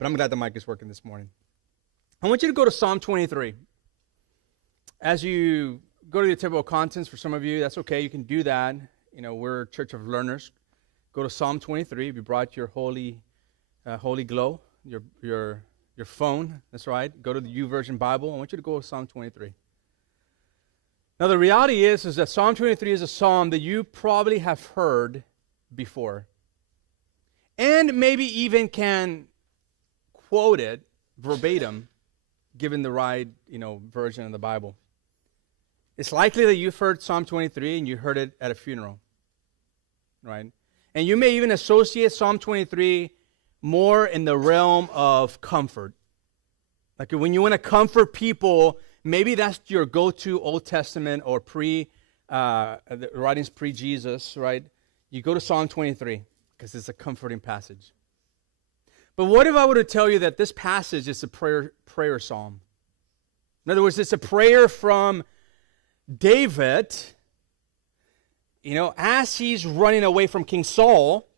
but I'm glad the mic is working this morning. I want you to go to Psalm 23. As you go to the table of contents, for some of you, that's okay. You can do that. You know, we're a church of learners. Go to Psalm 23. If you brought your holy glow, your phone, that's right. Go to the YouVersion Bible. I want you to go to Psalm 23. Now, the reality is that Psalm 23 is a psalm that you probably have heard before, and maybe even can quote it verbatim, given the right, version of the Bible. It's likely that you've heard Psalm 23 and you heard it at a funeral, right? And you may even associate Psalm 23 more in the realm of comfort. Like when you want to comfort people, maybe that's your go-to Old Testament or the writings pre-Jesus, right? You go to Psalm 23 because it's a comforting passage. But what if I were to tell you that this passage is a prayer psalm? In other words, it's a prayer from David, as he's running away from King Saul,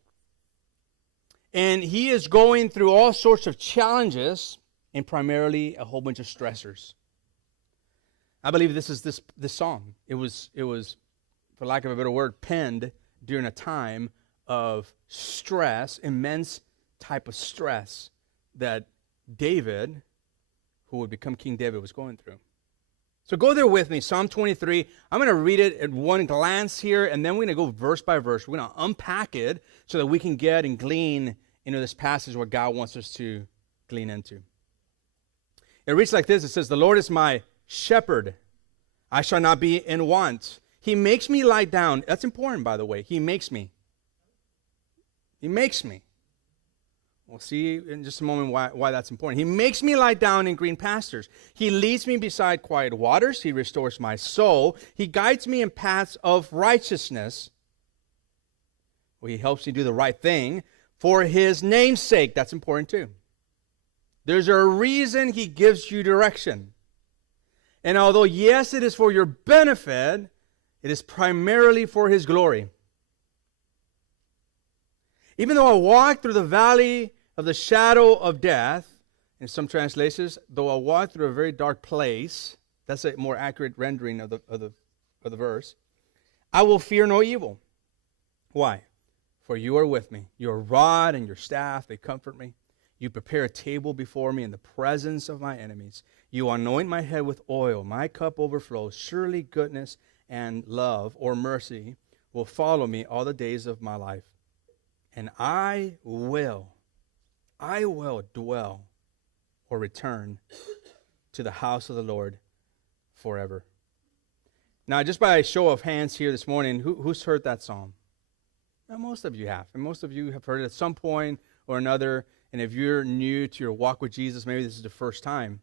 and he is going through all sorts of challenges and primarily a whole bunch of stressors. I believe this is this psalm. It was, for lack of a better word, penned during a time of stress, immense type of stress that David, who would become King David, was going through. So go there with me, Psalm 23. I'm going to read it at one glance here, and then we're going to go verse by verse. We're going to unpack it so that we can get and glean into this passage what God wants us to glean into. It reads like this. It says, "The Lord is my shepherd. I shall not be in want. He makes me lie down." That's important, by the way. He makes me. He makes me. We'll see in just a moment why that's important. He makes me lie down in green pastures. He leads me beside quiet waters. He restores my soul. He guides me in paths of righteousness. Well, he helps me do the right thing for his name's sake. That's important too. There's a reason he gives you direction. And although, yes, it is for your benefit, it is primarily for his glory. Even though I walk through the valley of the shadow of death, in some translations, though I walk through a very dark place, that's a more accurate rendering of the verse, I will fear no evil. Why? For you are with me. Your rod and your staff, they comfort me. You prepare a table before me in the presence of my enemies. You anoint my head with oil. My cup overflows. Surely goodness and love or mercy will follow me all the days of my life. And I will dwell or return to the house of the Lord forever. Now, just by a show of hands here this morning, who's heard that psalm? Well, most of you have. And most of you have heard it at some point or another. And if you're new to your walk with Jesus, maybe this is the first time.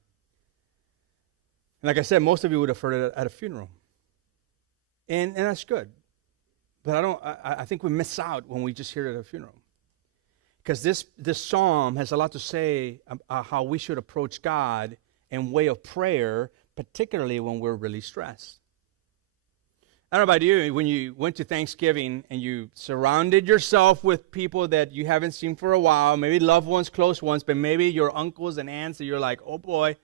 And like I said, most of you would have heard it at a funeral. And that's good. But I think we miss out when we just hear it at a funeral. Because this psalm has a lot to say about how we should approach God in way of prayer, particularly when we're really stressed. I don't know about you, when you went to Thanksgiving and you surrounded yourself with people that you haven't seen for a while, maybe loved ones, close ones, but maybe your uncles and aunts that you're like, oh boy,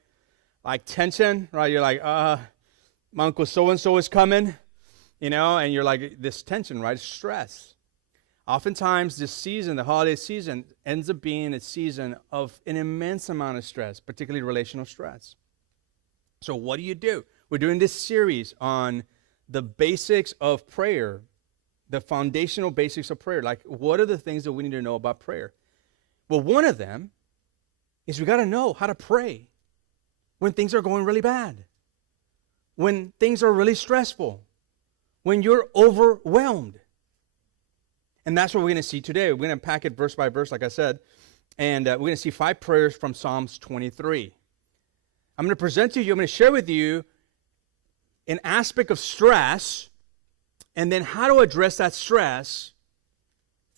like tension, right? You're like, my uncle so-and-so is coming. And you're like, this tension, right? Stress. Oftentimes, this season, the holiday season, ends up being a season of an immense amount of stress, particularly relational stress. So what do? We're doing this series on the basics of prayer, the foundational basics of prayer. Like, what are the things that we need to know about prayer? Well, one of them is we got to know how to pray when things are going really bad, when things are really stressful, when you're overwhelmed. And that's what we're going to see today. We're going to unpack it verse by verse, like I said. And we're going to see 5 prayers from Psalms 23. I'm going to present to you, I'm going to share with you an aspect of stress, and then how to address that stress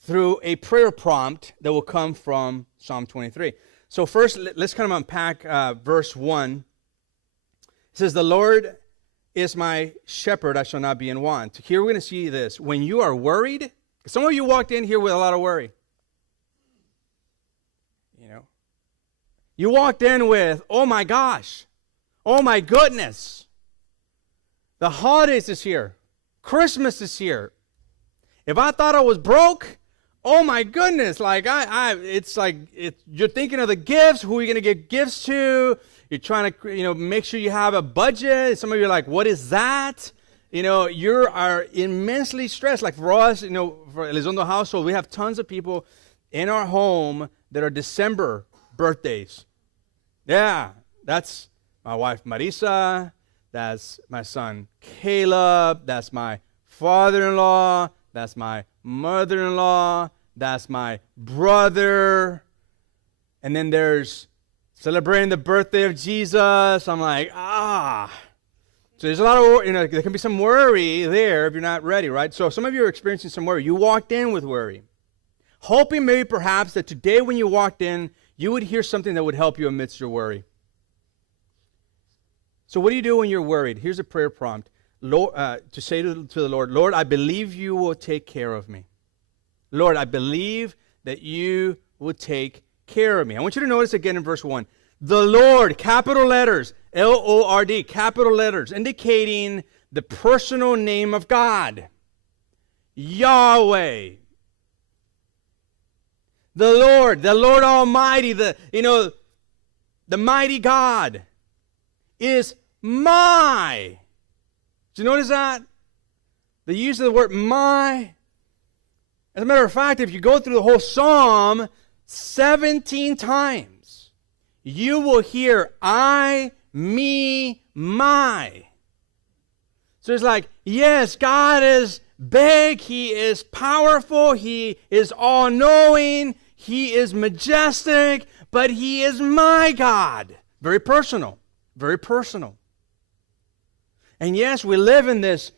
through a prayer prompt that will come from Psalm 23. So first, let's kind of unpack verse 1. It says, "The Lord is my shepherd, I shall not be in want." Here we're going to see this. When you are worried, some of you walked in here with a lot of worry. You walked in with, oh my gosh, oh my goodness. The holidays is here. Christmas is here. If I thought I was broke, oh my goodness, like you're thinking of the gifts, who are you going to get gifts to? You're trying to, make sure you have a budget. Some of you are like, what is that? You are immensely stressed. Like for us, for Elizondo household, we have tons of people in our home that are December birthdays. Yeah, that's my wife Marisa. That's my son Caleb. That's my father-in-law. That's my mother-in-law. That's my brother. And then there's celebrating the birthday of Jesus. I'm like, So there's a lot of, there can be some worry there if you're not ready, right? So some of you are experiencing some worry. You walked in with worry, hoping maybe perhaps that today when you walked in, you would hear something that would help you amidst your worry. So what do you do when you're worried? Here's a prayer prompt. Lord, to say to the Lord, Lord, I believe you will take care of me. Lord, I believe that you will take care of me. I want you to notice again in verse 1. The Lord, capital letters, L-O-R-D, capital letters, indicating the personal name of God. Yahweh. The Lord Almighty, the mighty God is my. Did you notice that? The use of the word my. As a matter of fact, if you go through the whole psalm 17 times, you will hear I, me, my. So it's like, yes, God is big, He is powerful, He is all-knowing, He is majestic, but He is my God. Very personal, very personal. And yes, we live in this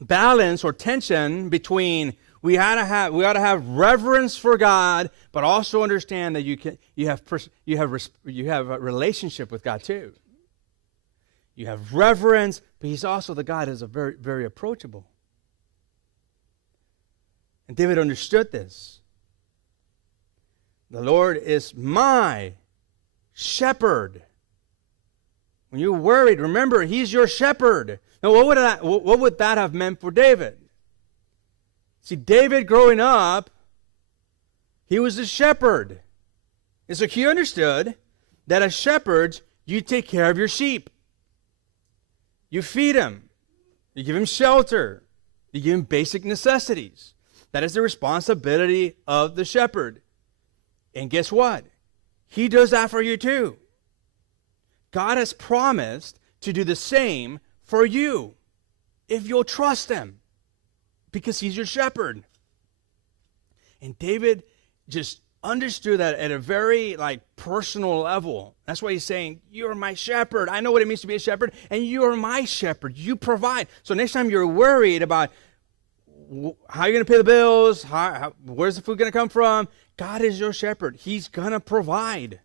balance or tension between we ought to have reverence for God, but also understand that you have a relationship with God too. You have reverence, but He's also the God who's very, very approachable. And David understood this. The Lord is my shepherd. When you're worried, remember, He's your shepherd. Now, what would that have meant for David? See, David growing up, he was a shepherd. And so he understood that as shepherds, you take care of your sheep. You feed them. You give them shelter. You give them basic necessities. That is the responsibility of the shepherd. And guess what? He does that for you too. God has promised to do the same for you if you'll trust Him, because He's your shepherd. And David just understood that at a very personal level. That's why he's saying, you're my shepherd. I know what it means to be a shepherd, and you're my shepherd. You provide. So next time you're worried about how you're going to pay the bills, where's the food going to come from, God is your shepherd. He's going to provide.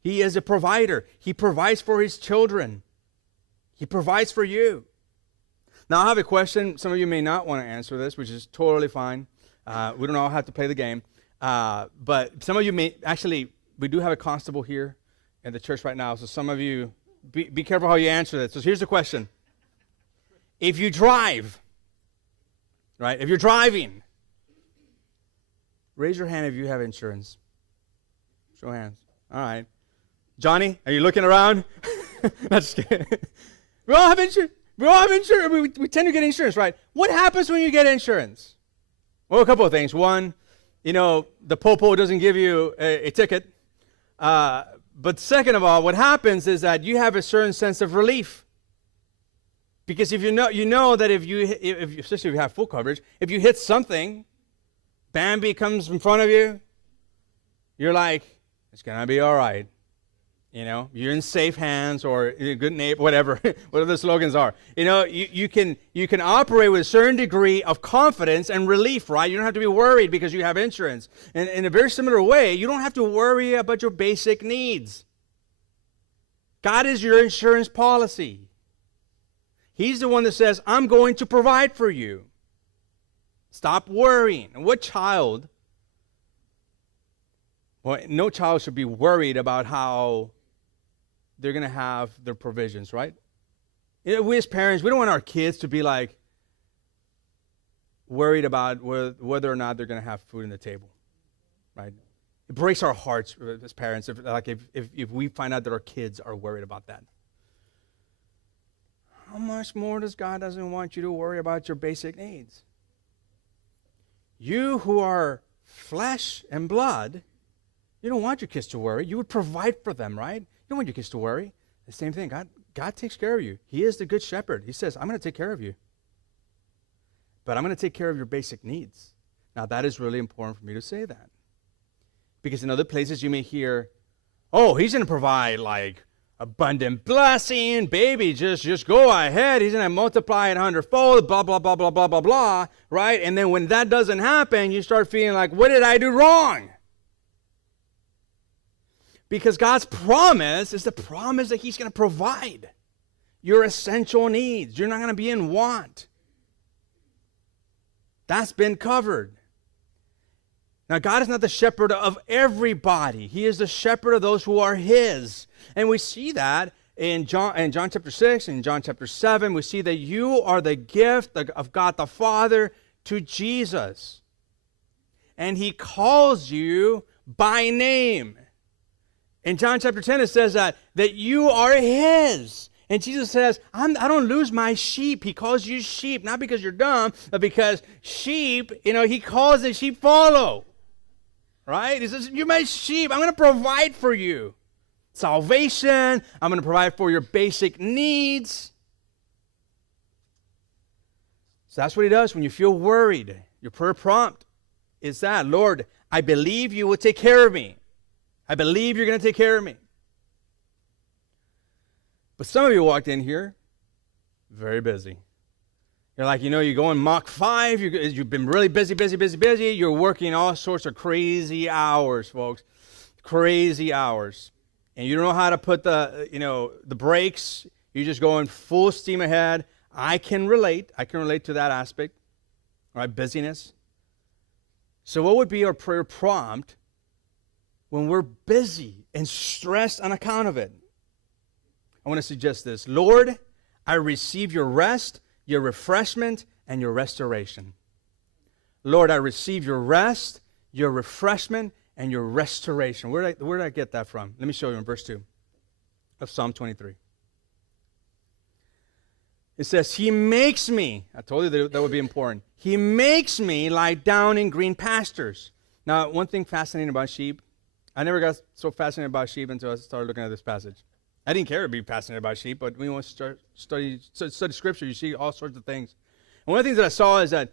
He is a provider. He provides for His children. He provides for you. Now, I have a question. Some of you may not want to answer this, which is totally fine. We don't all have to play the game. But some of you may, actually, we do have a constable here in the church right now, so some of you, be careful how you answer this. So here's the question. If you drive, right, if you're driving, raise your hand if you have insurance. Show hands. All right. Johnny, are you looking around? Not just kidding. We all have insurance. We tend to get insurance, right? What happens when you get insurance? Well, a couple of things. One, the popo doesn't give you a ticket. But second of all, what happens is that you have a certain sense of relief. Because if you know that if especially if you have full coverage, if you hit something, Bambi comes in front of you, you're like, it's going to be all right. You're in safe hands, or a good neighbor, whatever the slogans are. You can operate with a certain degree of confidence and relief, right? You don't have to be worried because you have insurance. And in a very similar way, you don't have to worry about your basic needs. God is your insurance policy. He's the one that says, I'm going to provide for you. Stop worrying. And what child Well, no child should be worried about how they're going to have their provisions, right? We as parents, we don't want our kids to be like worried about whether or not they're going to have food on the table, right? It breaks our hearts as parents if we find out that our kids are worried about that. How much more does God doesn't want you to worry about your basic needs? You who are flesh and blood, you don't want your kids to worry. You would provide for them, right? You don't want your kids to worry. The same thing. God takes care of you. He is the good shepherd. He says, I'm going to take care of you. But I'm going to take care of your basic needs. Now, that is really important for me to say that. Because in other places you may hear, oh, he's going to provide like abundant blessing, baby, just go ahead. He's going to multiply it 100-fold, blah, blah, blah, blah, blah, blah, blah, right? And then when that doesn't happen, you start feeling like, what did I do wrong? Because God's promise is the promise that he's going to provide your essential needs. You're not going to be in want. That's been covered. Now, God is not the shepherd of everybody. He is the shepherd of those who are his. And we see that in John chapter 6 and John chapter 7. We see that you are the gift of God the Father to Jesus. And he calls you by name. In John chapter 10, it says that you are his. And Jesus says, I don't lose my sheep. He calls you sheep, not because you're dumb, but because sheep, he calls the sheep follow. Right? He says, you're my sheep. I'm going to provide for you salvation. I'm going to provide for your basic needs. So that's what he does when you feel worried. Your prayer prompt is that, Lord, I believe you will take care of me. I believe you're going to take care of me. But some of you walked in here very busy. You're like, you're going Mach 5. You've been really busy. You're working all sorts of crazy hours, folks. Crazy hours. And you don't know how to put the brakes. You're just going full steam ahead. I can relate. To that aspect. All right, busyness. So what would be our prayer prompt when we're busy and stressed on account of it? I want to suggest this. Lord, I receive your rest, your refreshment, and your restoration. Lord, I receive your rest, your refreshment, and your restoration. Where did I get that from? Let me show you in verse 2 of Psalm 23. It says, he makes me, I told you that would be important. He makes me lie down in green pastures. Now, one thing fascinating about sheep, I never got so fascinated about sheep until I started looking at this passage. I didn't care to be fascinated about sheep, but when you want to study Scripture, you see all sorts of things. And one of the things that I saw is that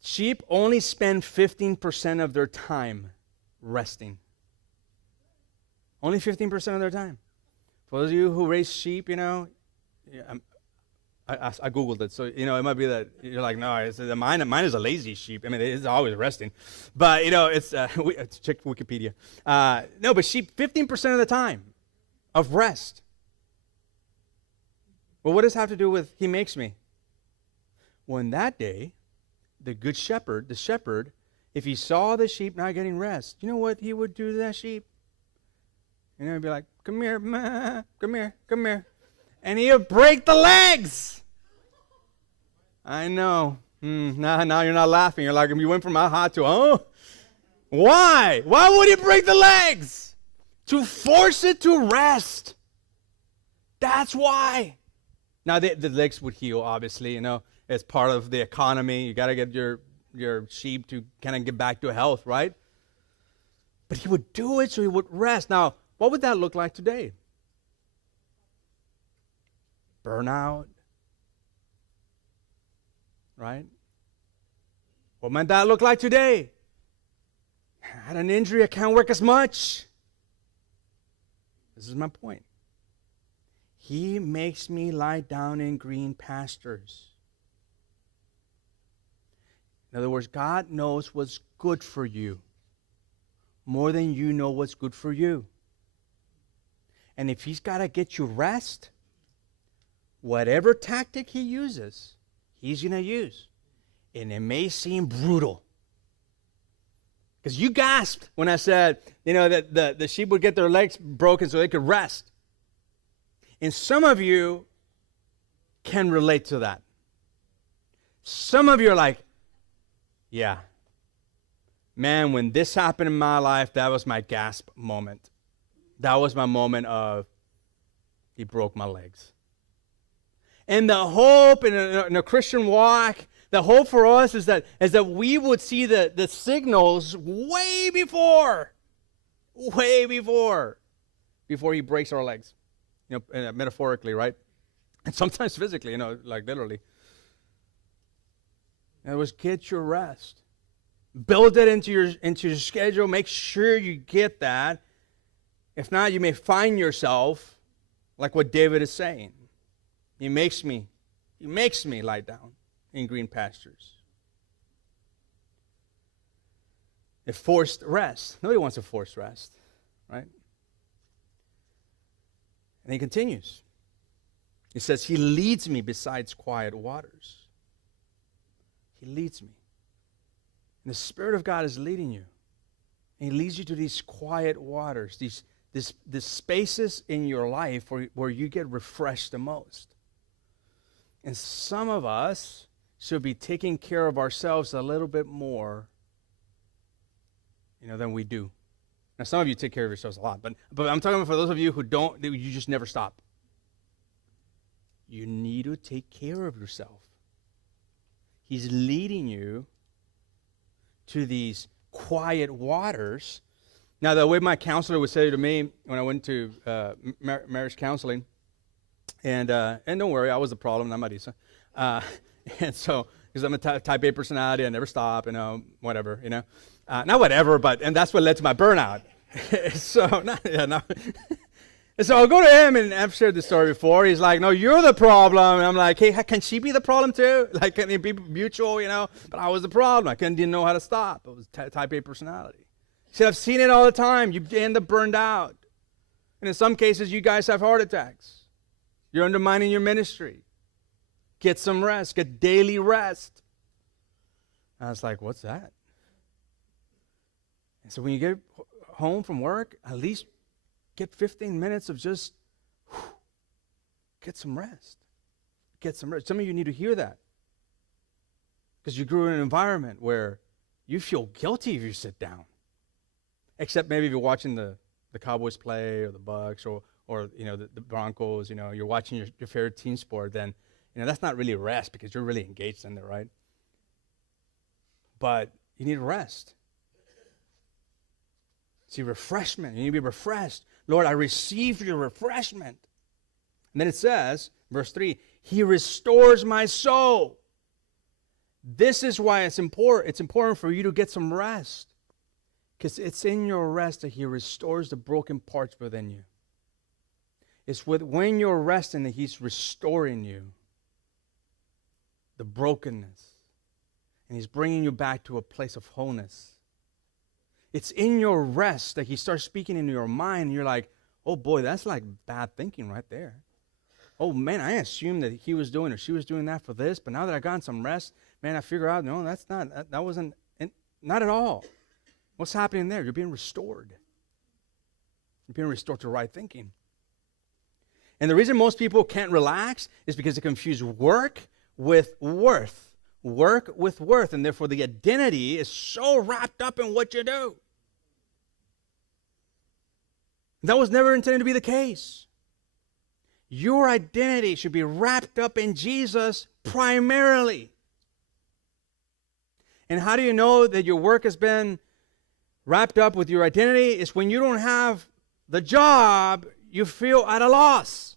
sheep only spend 15% of their time resting. Only 15% of their time. For those of you who raise sheep, I Googled it, so it might be that you're like, no, mine is a lazy sheep. I mean, it's always resting. But, it's check Wikipedia. No, but sheep, 15% of the time of rest. Well, what does it have to do with he makes me? Well, in that day, the good shepherd, if he saw the sheep not getting rest, you know what he would do to that sheep? He'd be like, come here, ma, come here. And he would break the legs. I know. Now you're not laughing. You're like, you went from aha to, oh. Why? Why would he break the legs? To force it to rest. That's why. Now, the legs would heal, obviously, as part of the economy. You got to get your sheep to kind of get back to health, right? But he would do it so he would rest. Now, what would that look like today? Burnout, right? What might that look like today? I had an injury, I can't work as much. This is my point. He makes me lie down in green pastures. In other words, God knows what's good for you more than you know what's good for you. And if he's got to get you rest, whatever tactic he uses, he's going to use. And it may seem brutal. Because you gasped when I said, that the sheep would get their legs broken so they could rest. And some of you can relate to that. Some of you are like, yeah, man, when this happened in my life, that was my gasp moment. That was my moment of, he broke my legs. And the hope in a Christian walk, the hope for us is that we would see the signals way before he breaks our legs. Metaphorically, right? And sometimes physically, like literally. In other words, get your rest. Build it into your schedule. Make sure you get that. If not, you may find yourself like what David is saying. He makes me lie down in green pastures. A forced rest. Nobody wants a forced rest, right? And he continues. He says, he leads me beside quiet waters. He leads me. And the Spirit of God is leading you. And he leads you to these quiet waters, these spaces in your life where you get refreshed the most. And some of us should be taking care of ourselves a little bit more, than we do. Now, some of you take care of yourselves a lot, but I'm talking about for those of you who don't, you just never stop. You need to take care of yourself. He's leading you to these quiet waters. Now, the way my counselor would say to me when I went to marriage counseling, and don't worry, I was the problem, not Marisa. And so, because I'm a type A personality, I never stop, whatever, not whatever, and that's what led to my burnout. So, And so I'll go to him, and I've shared this story before. He's like, no, you're the problem. And I'm like, hey, can she be the problem too? Like, can it be mutual, But I was the problem. I didn't know how to stop. It was type A personality. He said, I've seen it all the time. You end up burned out. And in some cases, you guys have heart attacks. You're undermining your ministry. Get some rest. Get daily rest. And I was like, what's that? And so when you get home from work, at least get 15 minutes of just get some rest. Get some rest. Some of you need to hear that. Because you grew in an environment where you feel guilty if you sit down. Except maybe if you're watching the Cowboys play or the Bucks or the Broncos, you're watching your favorite team sport, then that's not really rest because you're really engaged in it, right? But you need rest. See, refreshment. You need to be refreshed. Lord, I receive your refreshment. And then it says, verse 3, he restores my soul. This is why it's important. It's important for you to get some rest. Because it's in your rest that he restores the broken parts within you. It's when you're resting that he's restoring you. The brokenness. And he's bringing you back to a place of wholeness. It's in your rest that he starts speaking into your mind. And you're like, oh boy, that's like bad thinking right there. Oh man, I assumed that he was doing or she was doing that for this. But now that I got some rest, man, I figure out, no, that wasn't, not at all. What's happening there? You're being restored. You're being restored to right thinking. And the reason most people can't relax is because they confuse work with worth. Work with worth. And therefore the identity is so wrapped up in what you do. That was never intended to be the case. Your identity should be wrapped up in Jesus primarily. And how do you know that your work has been wrapped up with your identity? It's when you don't have the job, you feel at a loss.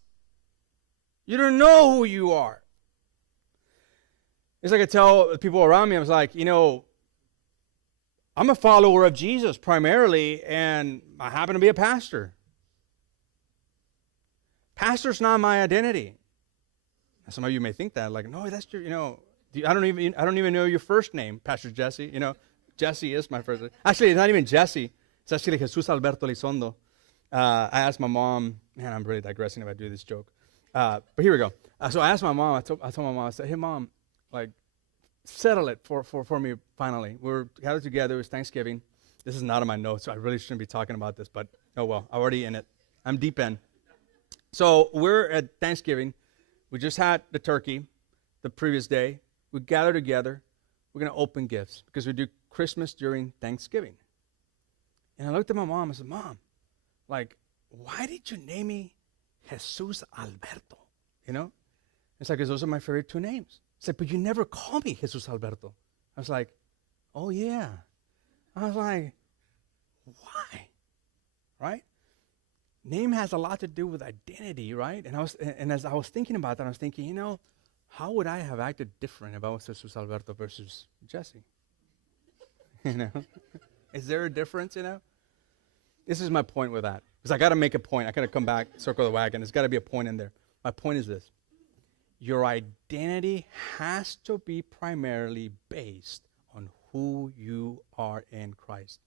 You don't know who you are. It's like I tell people around me, I was like, I'm a follower of Jesus primarily, and I happen to be a pastor. Pastor's not my identity. Some of you may think that, like, no, that's your, I don't even know your first name, Pastor Jesse. Jesse is my first name. Actually, it's not even Jesse. It's actually Jesus Alberto Elizondo. I asked my mom, man, I'm really digressing if I do this joke. But here we go. So I asked my mom, I told my mom, I said, hey, Mom, like, settle it for me finally. We were gathered together. It was Thanksgiving. This is not in my notes, so I really shouldn't be talking about this, but oh well, I'm already in it. I'm deep in. So we're at Thanksgiving. We just had the turkey the previous day. We gather together. We're going to open gifts because we do Christmas during Thanksgiving. And I looked at my mom and said, Mom, like, why did you name me Jesus Alberto? You know? It's like, because those are my favorite two names. It's like, but you never call me Jesus Alberto. I was like, oh, yeah. I was like, why? Right? Name has a lot to do with identity, right? And as I was thinking about that, I was thinking, you know, how would I have acted different if I was Jesus Alberto versus Jesse? You know? Is there a difference, you know? This is my point with that. Because I got to make a point. I got to come back, circle the wagon. There's got to be a point in there. My point is this. Your identity has to be primarily based on who you are in Christ.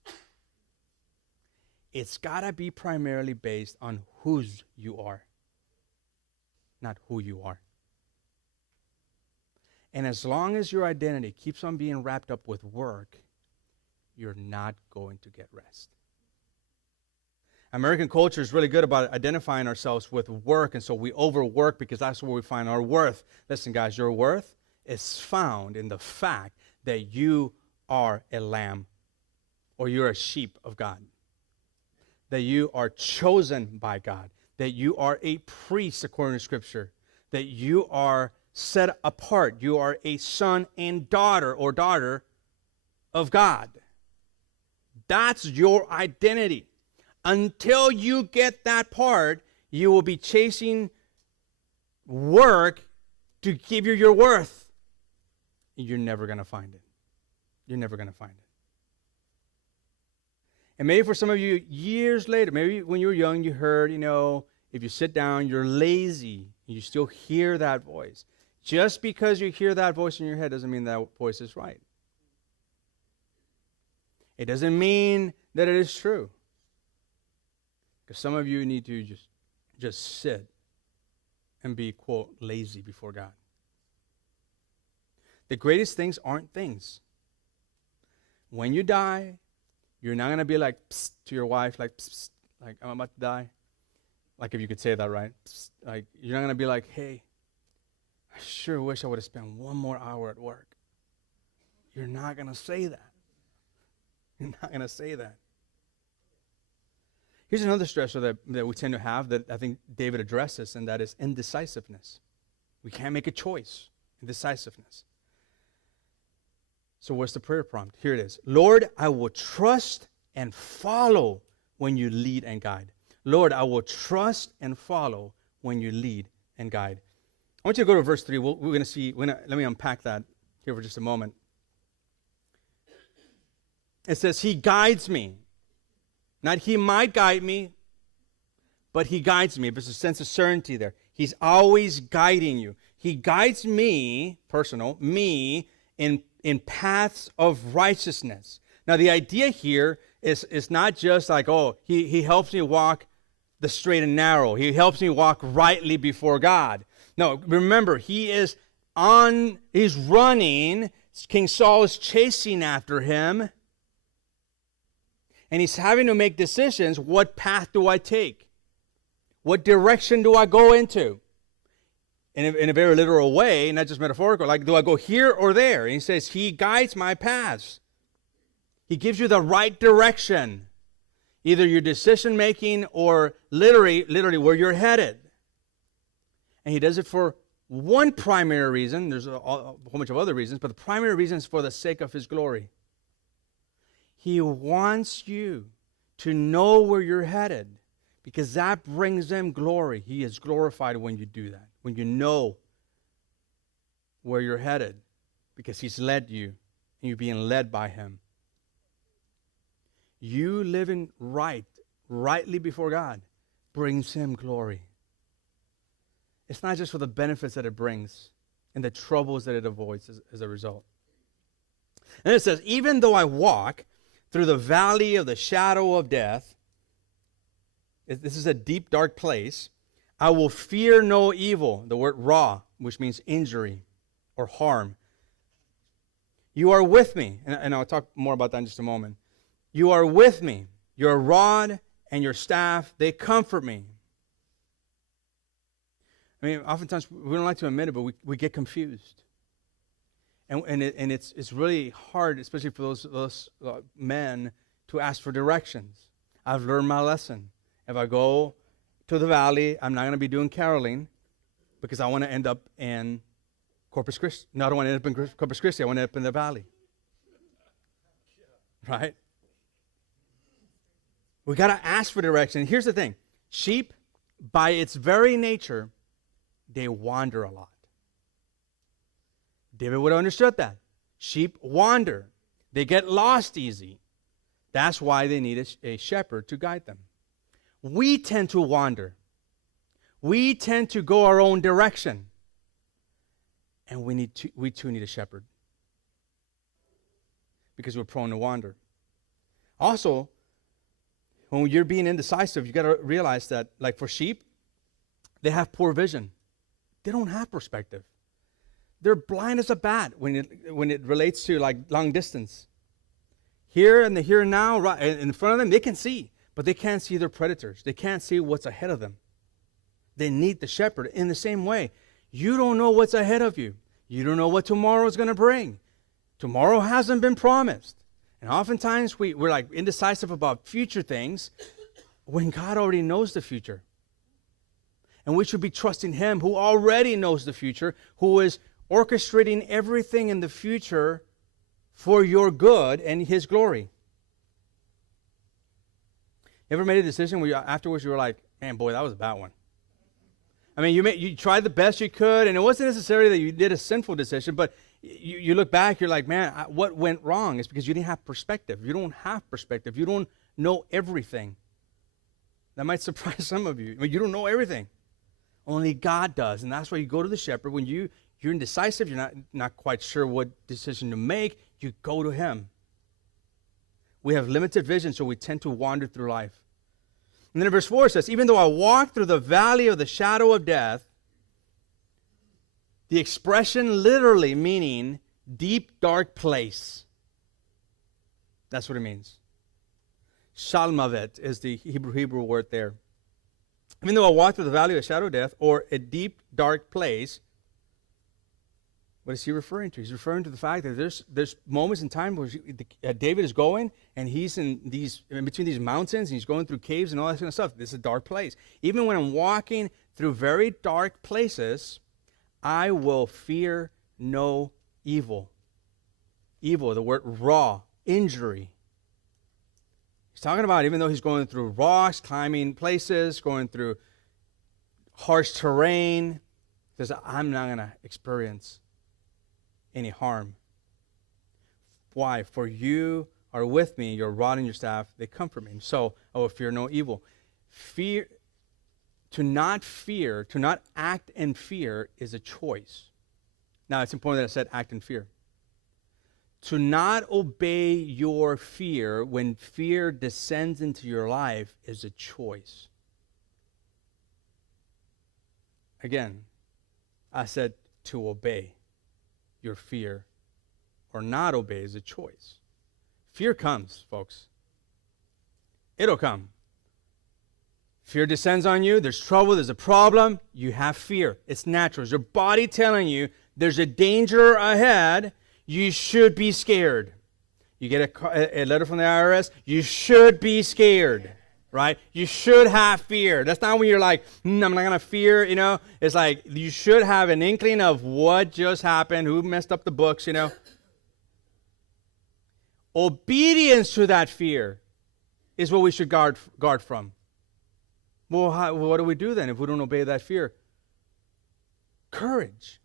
It's got to be primarily based on whose you are, not who you are. And as long as your identity keeps on being wrapped up with work, you're not going to get rest. American culture is really good about identifying ourselves with work, and so we overwork because that's where we find our worth. Listen, guys, your worth is found in the fact that you are a lamb or you're a sheep of God, that you are chosen by God, that you are a priest according to Scripture, that you are set apart. You are a son and daughter or daughter of God. That's your identity. Until you get that part, you will be chasing work to give you your worth. You're never going to find it. You're never going to find it. And maybe for some of you, years later, maybe when you were young, you heard, you know, if you sit down, you're lazy. You still hear that voice. Just because you hear that voice in your head doesn't mean that voice is right. It doesn't mean that it is true. Because some of you need to just sit and be, quote, lazy before God. The greatest things aren't things. When you die, you're not going to be like, psst, to your wife, like, psst, like, I'm about to die. Like if you could say that, right? Psst, like, you're not going to be like, hey, I sure wish I would have spent one more hour at work. You're not going to say that. You're not going to say that. Here's another stressor that we tend to have that I think David addresses, and that is indecisiveness. We can't make a choice. Indecisiveness. So what's the prayer prompt? Here it is. Lord, I will trust and follow when you lead and guide. Lord, I will trust and follow when you lead and guide. I want you to go to verse 3. We're going to see, let me unpack that here for just a moment. It says, He guides me. Not He might guide me, but He guides me. There's a sense of certainty there. He's always guiding you. He guides me, me, in paths of righteousness. Now, the idea here is not just like, oh, he helps me walk the straight and narrow. He helps me walk rightly before God. No, remember, he's running. King Saul is chasing after him. And he's having to make decisions. What path do I take? What direction do I go into? In a very literal way, not just metaphorical. Like, do I go here or there? And he says, He guides my paths. He gives you the right direction. Either your decision making or literally where you're headed. And He does it for one primary reason. There's a whole bunch of other reasons, but the primary reason is for the sake of His glory. He wants you to know where you're headed because that brings Him glory. He is glorified when you do that, when you know where you're headed because He's led you and you're being led by Him. You living rightly before God brings Him glory. It's not just for the benefits that it brings and the troubles that it avoids as a result. And it says, even though I walk through the valley of the shadow of death, this is a deep, dark place, I will fear no evil. The word ra, which means injury or harm. You are with me. And I'll talk more about that in just a moment. You are with me. Your rod and your staff, they comfort me. I mean, oftentimes we don't like to admit it, but we get confused. And it's really hard, especially for those men, to ask for directions. I've learned my lesson. If I go to the valley, I'm not going to be doing caroling because I want to end up in Corpus Christi. No, I don't want to end up in Corpus Christi. I want to end up in the valley. Right? We got to ask for direction. Here's the thing. Sheep, by its very nature, they wander a lot. David would have understood that. Sheep wander. They get lost easy. That's why they need a shepherd to guide them. We tend to wander. We tend to go our own direction. And we too need a shepherd. Because we're prone to wander. Also, when you're being indecisive, you got to realize that, like for sheep, they have poor vision. They don't have perspective. They're blind as a bat when it relates to like long distance. Here and the here and now, right in front of them, they can see, but they can't see their predators. They can't see what's ahead of them. They need the shepherd in the same way. You don't know what's ahead of you. You don't know what tomorrow is going to bring. Tomorrow hasn't been promised. And oftentimes we're like indecisive about future things when God already knows the future. And we should be trusting Him who already knows the future, who is orchestrating everything in the future for your good and His glory. You ever made a decision where afterwards you were like, man, boy, that was a bad one? I mean, you tried the best you could, and it wasn't necessarily that you did a sinful decision, but you look back, you're like, man, what went wrong? It's because you didn't have perspective. You don't have perspective. You don't know everything. That might surprise some of you. I mean, you don't know everything. Only God does, and that's why you go to the shepherd. When you're indecisive, you're not quite sure what decision to make, you go to Him. We have limited vision, so we tend to wander through life. And then in verse 4 it says, even though I walk through the valley of the shadow of death, the expression literally meaning deep, dark place. That's what it means. Shalmavet is the Hebrew word there. Even though I walk through the valley of the shadow of death, or a deep, dark place, what is he referring to? He's referring to the fact that there's moments in time where David is going, and he's in between these mountains, and he's going through caves and all that kind of stuff. This is a dark place. Even when I'm walking through very dark places, I will fear no evil. Evil, the word raw, injury. He's talking about even though he's going through rocks, climbing places, going through harsh terrain, he says, I'm not going to experience any harm. Why? For you are with me, your rod and your staff, they comfort me. So I will fear no evil. Fear, to not act in fear is a choice. Now, it's important that I said act in fear. To not obey your fear when fear descends into your life is a choice. Again, I said to obey your fear or not obey is a choice. Fear comes, folks. It'll come. Fear descends on you. There's trouble. There's a problem. You have fear. It's natural. It's your body telling you there's a danger ahead. You should be scared. You get a letter from the IRS. You should be scared, right? You should have fear. That's not when you're like, I'm not going to fear, It's like you should have an inkling of what just happened, who messed up the books, Obedience to that fear is what we should guard from. Well, what do we do then if we don't obey that fear? Courage.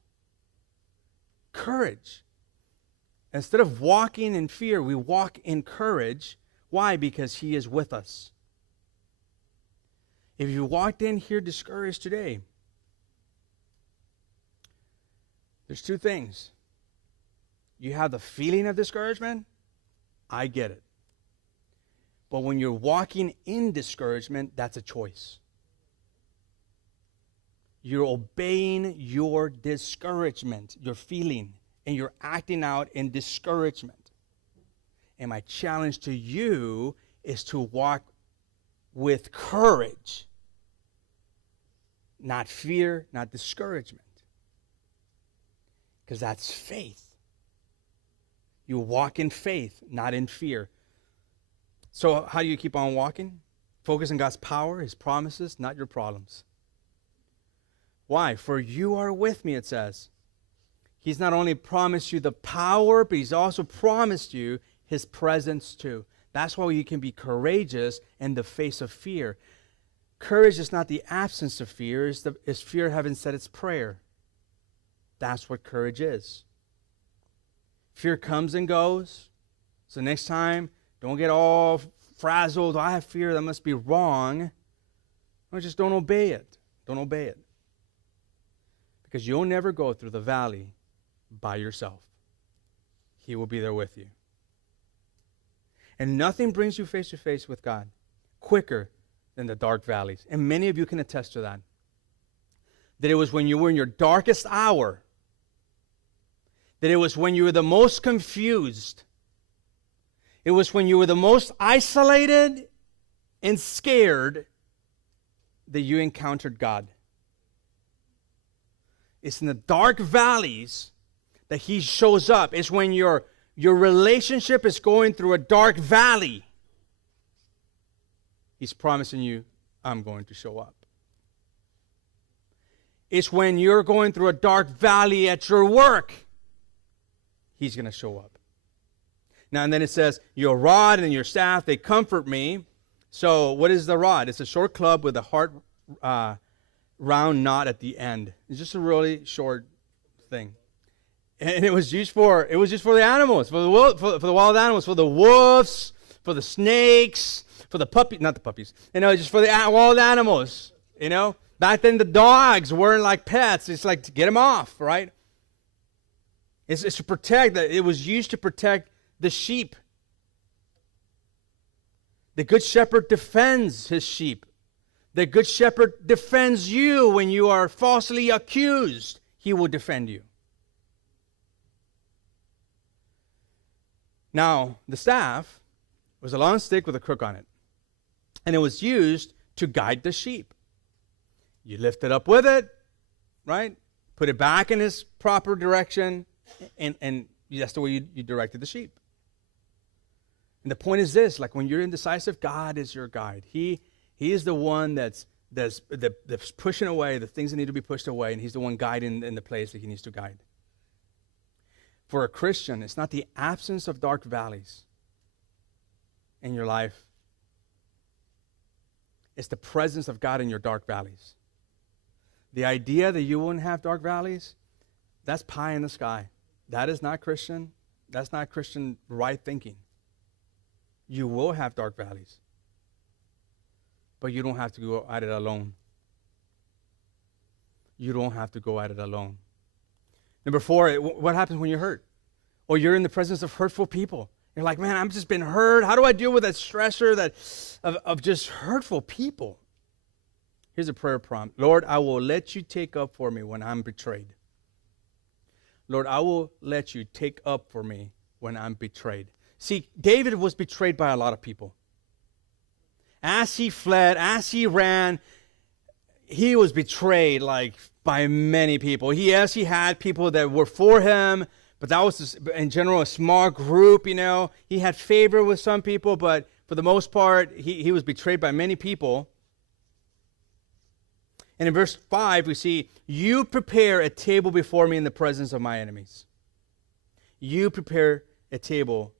Courage. Instead of walking in fear, we walk in courage. Why? Because He is with us. If you walked in here discouraged today, there's two things. You have the feeling of discouragement. I get it. But when you're walking in discouragement, that's a choice. You're obeying your discouragement, your feeling, and you're acting out in discouragement. And my challenge to you is to walk with courage, not fear, not discouragement. Because that's faith. You walk in faith, not in fear. So how do you keep on walking? Focus on God's power, His promises, not your problems. Why? For you are with me, it says. He's not only promised you the power, but He's also promised you His presence too. That's why you can be courageous in the face of fear. Courage is not the absence of fear. It's fear having said its prayer. That's what courage is. Fear comes and goes. So next time, don't get all frazzled. I have fear. That must be wrong. No, just don't obey it. Don't obey it. Because you'll never go through the valley by yourself. He will be there with you. And nothing brings you face to face with God quicker than the dark valleys. And many of you can attest to that. That it was when you were in your darkest hour, that it was when you were the most confused, it was when you were the most isolated and scared that you encountered God. It's in the dark valleys that He shows up. It's when your relationship is going through a dark valley. He's promising you, I'm going to show up. It's when you're going through a dark valley at your work. He's going to show up. Now, and then it says, your rod and your staff, they comfort me. So what is the rod? It's a short club with a hard round knot at the end. It's just a really short thing. And it was used for the animals, for the wild animals, for the wolves, for the snakes, for the puppies, not the puppies, just for the wild animals, Back then the dogs weren't like pets. It's like to get them off, right? It's to protect. It was used to protect the sheep. The good shepherd defends his sheep. The good shepherd defends you when you are falsely accused. He will defend you. Now, the staff was a long stick with a crook on it. And it was used to guide the sheep. You lift it up with it, right? Put it back in its proper direction, and that's the way you directed the sheep. And the point is this, like when you're indecisive, God is your guide. He is the one that's pushing away the things that need to be pushed away, and He's the one guiding in the place that He needs to guide. For a Christian, it's not the absence of dark valleys in your life. It's the presence of God in your dark valleys. The idea that you wouldn't have dark valleys, that's pie in the sky. That is not Christian. That's not Christian right thinking. You will have dark valleys. But you don't have to go at it alone. You don't have to go at it alone. Number 4, what happens when you're hurt? Or you're in the presence of hurtful people. You're like, man, I've just been hurt. How do I deal with that stressor of just hurtful people? Here's a prayer prompt. Lord, I will let you take up for me when I'm betrayed. Lord, I will let you take up for me when I'm betrayed. See, David was betrayed by a lot of people. As he fled, as he ran, he was betrayed by many people. He had people that were for him, but that was just, in general a small group, He had favor with some people, but for the most part, he was betrayed by many people. And in verse 5, we see, you prepare a table before me in the presence of my enemies. You prepare a table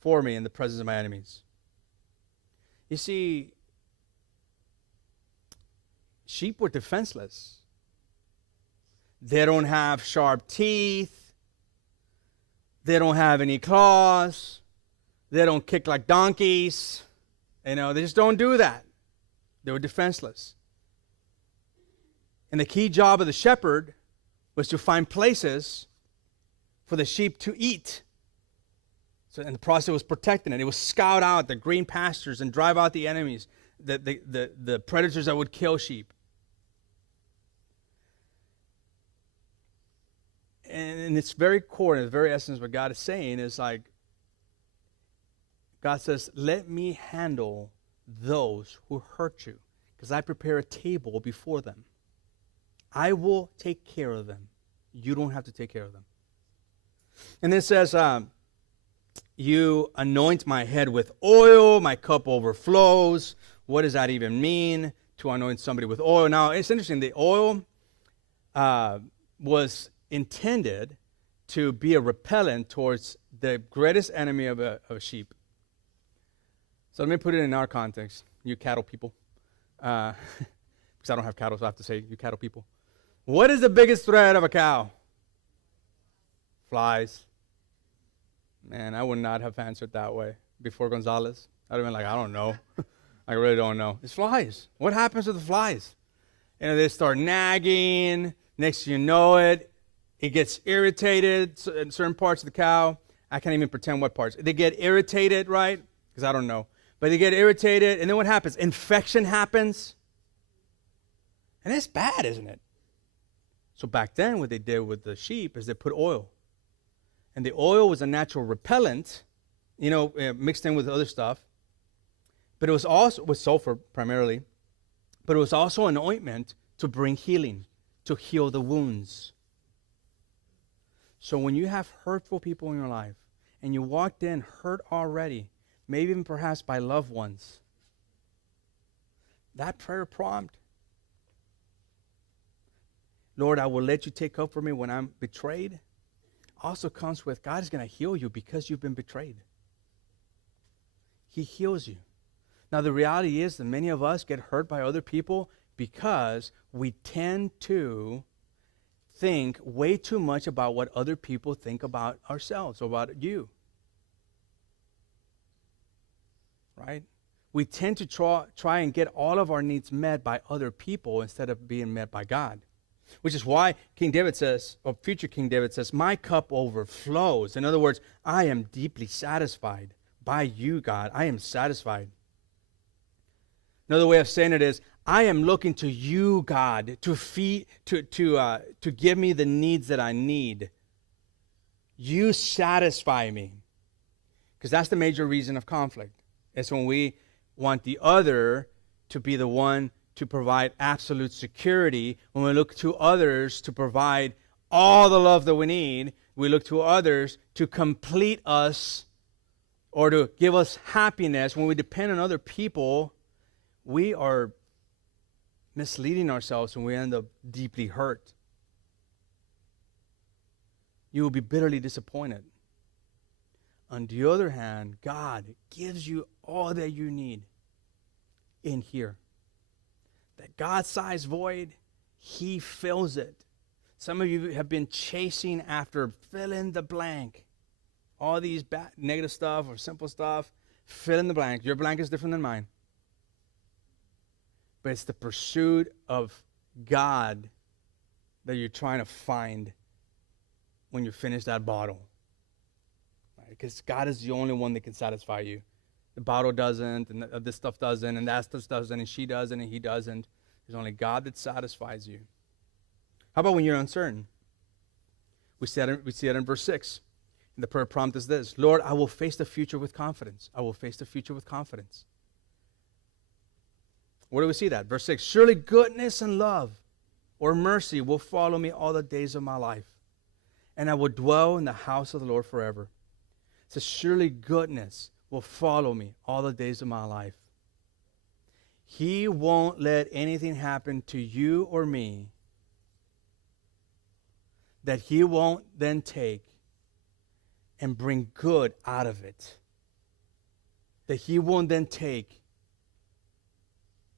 for me in the presence of my enemies. You see, sheep were defenseless. They don't have sharp teeth. They don't have any claws. They don't kick like donkeys. They just don't do that. They were defenseless. And the key job of the shepherd was to find places for the sheep to eat. So, and the process was protecting it. It was scout out the green pastures and drive out the enemies, the predators that would kill sheep. And it's very core, and the very essence of what God is saying is like, God says, let me handle those who hurt you, because I prepare a table before them. I will take care of them. You don't have to take care of them. And then it says, you anoint my head with oil, my cup overflows. What does that even mean, to anoint somebody with oil? Now, it's interesting. The oil was intended to be a repellent towards the greatest enemy of a sheep. So let me put it in our context, you cattle people. Because I don't have cattle, so I have to say you cattle people. What is the biggest threat of a cow? Flies. Man, I would not have answered that way before Gonzalez. I'd have been like, I don't know. I really don't know. It's flies. What happens to the flies? They start nagging. Next thing you know it gets irritated in certain parts of the cow. I can't even pretend what parts. They get irritated, right? Because I don't know. But they get irritated, and then what happens? Infection happens. And it's bad, isn't it? So back then, what they did with the sheep is they put oil. And the oil was a natural repellent, mixed in with other stuff. But it was also with sulfur primarily. But it was also an ointment to bring healing, to heal the wounds. So when you have hurtful people in your life, and you walked in hurt already, maybe even perhaps by loved ones, that prayer prompt, Lord, I will let you take up for me when I'm betrayed, also comes with God is going to heal you because you've been betrayed. He heals you. Now, the reality is that many of us get hurt by other people because we tend to think way too much about what other people think about ourselves or about you. Right? We tend to try and get all of our needs met by other people instead of being met by God. Which is why King David says, or future King David says, my cup overflows. In other words, I am deeply satisfied by you, God. I am satisfied. Another way of saying it is, I am looking to you, God, to give me the needs that I need. You satisfy me. Because that's the major reason of conflict. It's when we want the other to be the one to provide absolute security. When we look to others to provide all the love that we need, we look to others to complete us or to give us happiness. When we depend on other people, we are misleading ourselves and we end up deeply hurt. You will be bitterly disappointed. On the other hand, God gives you all that you need in here. That God-sized void, He fills it. Some of you have been chasing after fill in the blank. All these negative stuff or simple stuff, fill in the blank. Your blank is different than mine. But it's the pursuit of God that you're trying to find when you finish that bottle. Because God is the only one that can satisfy you. The bottle doesn't, and this stuff doesn't, and that stuff doesn't, and she doesn't, and he doesn't. There's only God that satisfies you. How about when you're uncertain? We see it in verse 6. And the prayer prompt is this: Lord, I will face the future with confidence. I will face the future with confidence. Where do we see that? Verse 6, surely goodness and love or mercy will follow me all the days of my life, and I will dwell in the house of the Lord forever. It says, surely goodness will follow me all the days of my life. He won't let anything happen to you or me that He won't then take and bring good out of it. That He won't then take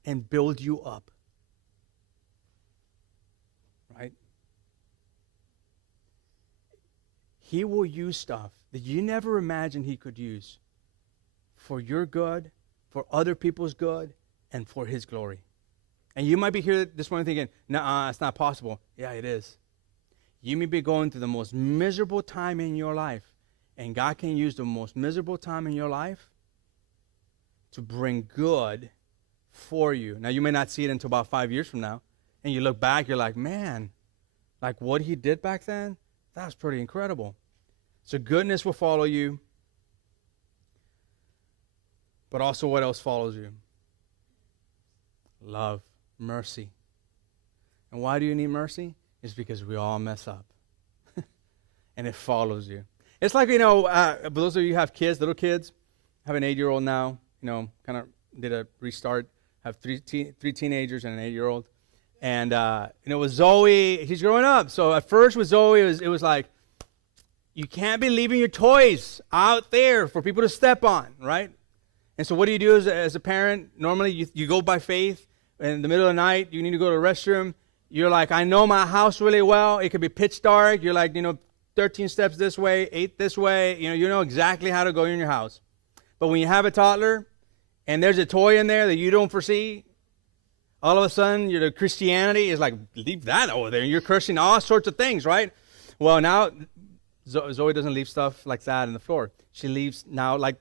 and build you up. Right? He will use stuff that you never imagined He could use for your good, for other people's good, and for His glory. And you might be here this morning thinking, nah, it's not possible. Yeah, it is. You may be going through the most miserable time in your life, and God can use the most miserable time in your life to bring good for you. Now, you may not see it until about 5 years from now, and you look back, you're like, man, like what He did back then, that was pretty incredible. So goodness will follow you. But also what else follows you? Love, mercy. And why do you need mercy? It's because we all mess up. And it follows you. It's like, those of you who have kids, little kids, I have an 8-year-old now, kind of did a restart. I have three teenagers and an 8-year-old. And, with Zoe, she's growing up. So at first with Zoe, it was like, you can't be leaving your toys out there for people to step on, right? And so what do you do as a parent? Normally you go by faith. In the middle of the night, you need to go to the restroom. You're like, I know my house really well. It could be pitch dark. You're like, 13 steps this way, 8 this way. You know exactly how to go in your house. But when you have a toddler and there's a toy in there that you don't foresee, all of a sudden your Christianity is like, leave that over there. You're cursing all sorts of things, right? Well, now Zoe doesn't leave stuff like that on the floor. She leaves now, like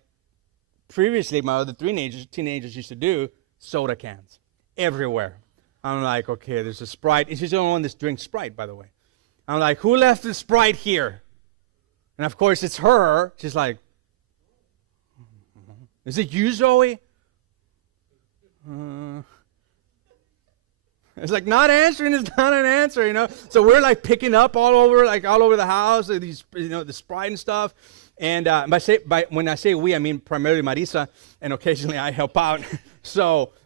previously my other teenagers used to do, soda cans everywhere. I'm like, okay, there's a Sprite. And she's the only one that drinks Sprite, by the way. I'm like, who left the Sprite here? And of course, it's her. She's like, is it you, Zoe? It's like not answering is not an answer, So we're like picking up all over the house, these, the Sprite and stuff. And when I say we, I mean primarily Marisa, and occasionally I help out.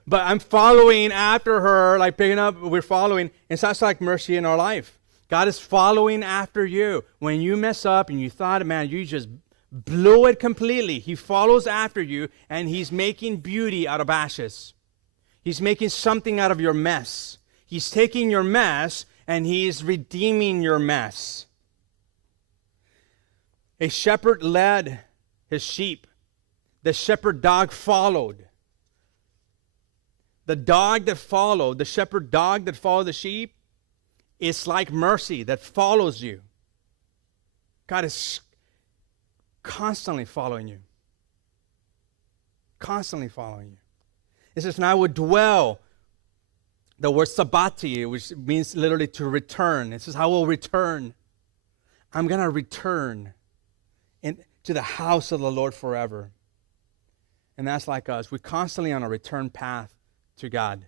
But I'm following after her, like picking up. We're following, and so that's like mercy in our life. God is following after you. When you mess up and you thought, man, you just blew it completely, He follows after you, and He's making beauty out of ashes. He's making something out of your mess. He's taking your mess, and He's redeeming your mess. A shepherd led his sheep. The shepherd dog followed. The shepherd dog that followed the sheep, it's like mercy that follows you. God is constantly following you. Constantly following you. It says, and I would dwell. The word sabbati, which means literally to return. It says, I will return. I'm going to return to the house of the Lord forever. And that's like us. We're constantly on a return path to God.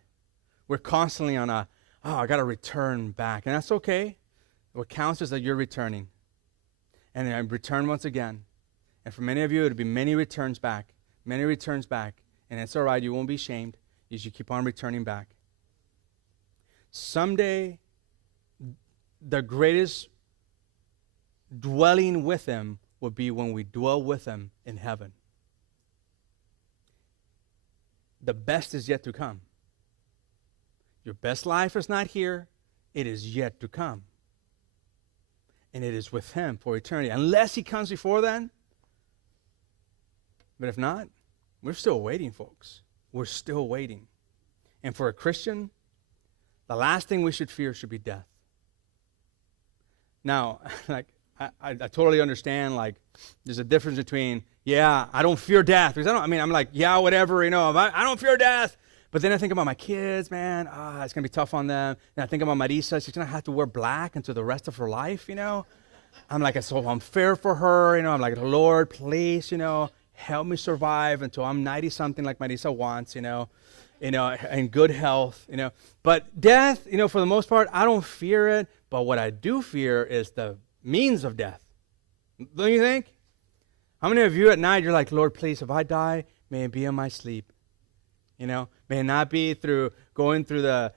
We're constantly on I got to return back. And that's okay. What counts is that you're returning. And I return once again. And for many of you, it'll be many returns back. Many returns back. And it's all right. You won't be ashamed as you keep on returning back. Someday, the greatest dwelling with Him will be when we dwell with Him in heaven. The best is yet to come. Your best life is not here. It is yet to come. And it is with Him for eternity. Unless He comes before then. But if not, we're still waiting, folks. We're still waiting. And for a Christian, the last thing we should fear should be death. Now, I totally understand, there's a difference between, I don't fear death. Because I'm like, whatever, I don't fear death. But then I think about my kids, man, it's going to be tough on them. And I think about Marisa, she's going to have to wear black until the rest of her life, I'm like, it's so unfair for her, I'm like, Lord, please, help me survive until I'm 90-something like Marisa wants, in good health, But death, for the most part, I don't fear it. But what I do fear is the means of death. Don't you think? How many of you at night, you're like, Lord, please, if I die, may it be in my sleep. May it not be through going through the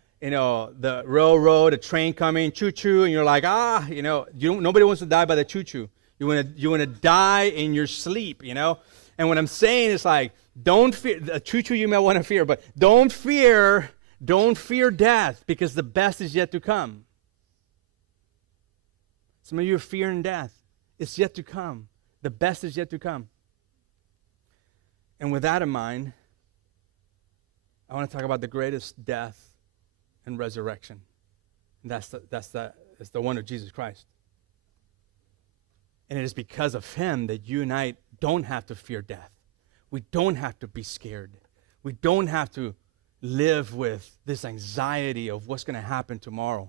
railroad, a train coming, choo-choo, and you're like, nobody wants to die by the choo-choo. You want to die in your sleep, And what I'm saying is like, don't fear, the choo-choo you may want to fear, but don't fear death, because the best is yet to come. Some of you are fearing death. It's yet to come. The best is yet to come. And with that in mind, I want to talk about the greatest death and resurrection. And that's the one of Jesus Christ. And it is because of Him that you and I don't have to fear death. We don't have to be scared. We don't have to live with this anxiety of what's going to happen tomorrow.